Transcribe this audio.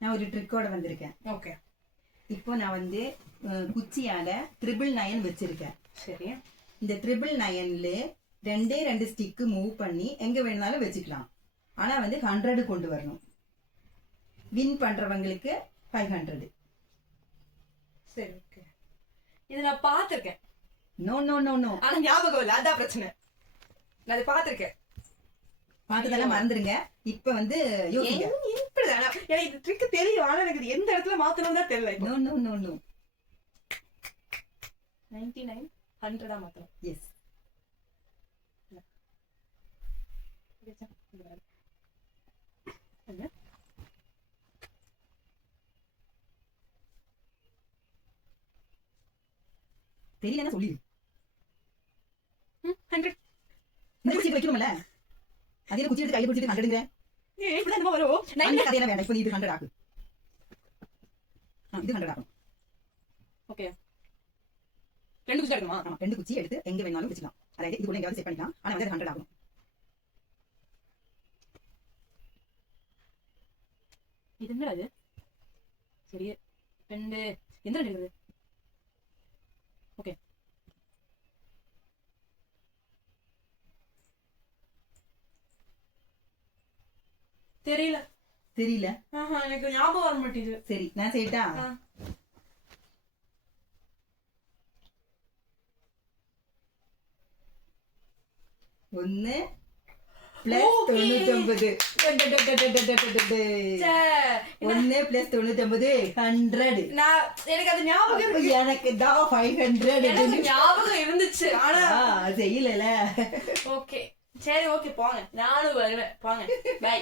நான் ஒரு ட்ரிக்கோட வந்திருக்கேன். ஓகே. இப்போ நான் வந்து குச்சியால 999 வச்சிருக்கேன். சரி. இந்த 999ல ரெண்டு ஸ்டிக்கு மூவ் பண்ணி எங்க வேணாலும் வச்சுக்கலாம். ஆனா வந்து 100 கொண்டு வரணும். வின் பண்றவங்களுக்கு 500. சரி, ஓகே. இது நான் பாத்திருக்கேன். No no no no. ஆனா ஞாபகம் இல்ல, அதான் பிரச்சனை. நான் அதை பாத்திருக்கேன். பார்த்ததெல்லாம் மறந்துருங்க. இப்ப வந்து யோசிங்க. இப்படிதான் எனக்கு இது ட்ரிக் தெரியும், ஆனா எனக்கு இது எந்த இடத்துல மாத்தணும் தான் தெரியல. No no no no. 99 100 மாத்தணும். எஸ். தெரியலன்னா சொல்லி 100. இந்த குச்சி வைக்கணும்ல, அதே குச்சி எடுத்து கையில பிடிச்சிட்டு 100ங்கற. இப்படிதான் நம்ம வரும். அந்த கதையெல்லாம் வேண்டாம். இப்போ நீ இது 100 ஆக்கு. இது 100 ஆகும். ஓகே. ரெண்டு குச்சி எடுக்கணுமா? ஆமா, ரெண்டு குச்சி எடுத்து எங்க வேணாலும் வச்சுக்கலாம். அதாவது இதுக்குள்ள எங்கயாவது செட் பண்ணிக்கலாம். ஆனா வந்து 100 ஆகும். இது என்னடா இது? சரி, ரெண்டு எந்த ரெண்டு இருக்குது? ஓகே. தெரியல. தெரியல. எனக்கு ஞாபகம் வர மாட்டேங்குது. சரி, நான் செய்யட்டா? ஒன்னு பிளஸ் 99. 1 பிளஸ் 99 100. எனக்கு அது ஞாபகம் இருக்கு. எனக்கு தான் 500. எனக்கு ஞாபகம் இருந்துச்சு, ஆனா செய்யல. ஓகே. சரி, ஓகே, போங்க. நானும் வருவேன். போங்க. பை.